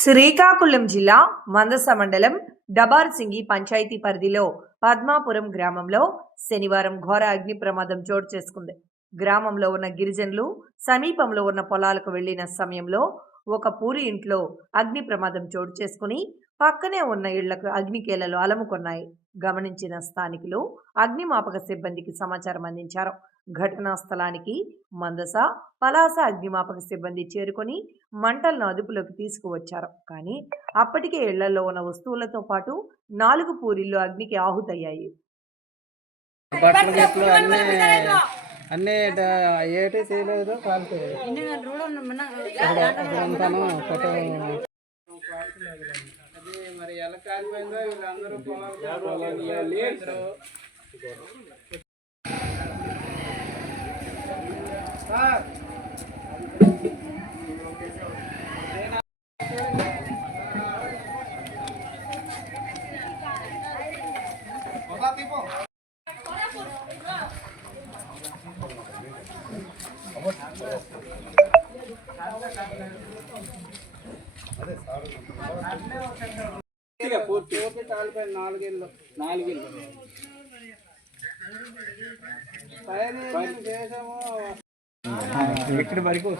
శ్రీకాకుళం జిల్లా మందస మండలం డబార్సింగి పంచాయతీ పరిధిలో పద్మాపురం గ్రామంలో శనివారం ఘోర అగ్ని ప్రమాదం చోటు చేసుకుంది. గ్రామంలో ఉన్న గిరిజనులు సమీపంలో ఉన్న పొలాలకు వెళ్లిన సమయంలో ఒక పూరి ఇంట్లో అగ్ని ప్రమాదం చోటు చేసుకుని పక్కనే ఉన్న ఇళ్లకు అగ్నికేలలు అలముకున్నాయి. గమనించిన స్థానికులు అగ్నిమాపక సిబ్బందికి సమాచారం అందించారు. ఘటనా స్థలానికి మందస, పలాస అగ్నిమాపక సిబ్బంది చేరుకొని మంటలను అదుపులోకి తీసుకువచ్చారు. కానీ అప్పటికే ఇళ్లలో ఉన్న వస్తువులతో పాటు 4 పూరిళ్లు అగ్నికి ఆహుతయ్యాయి. అన్నీ ఏటి చేయలేదు అది మరి ఎలా కాలిపోయిందో వీళ్ళందరూ పూర్తి కాలిపోయింది. 4 ఇళ్ళు పైన చేసాము. ఇక్కడ వరకు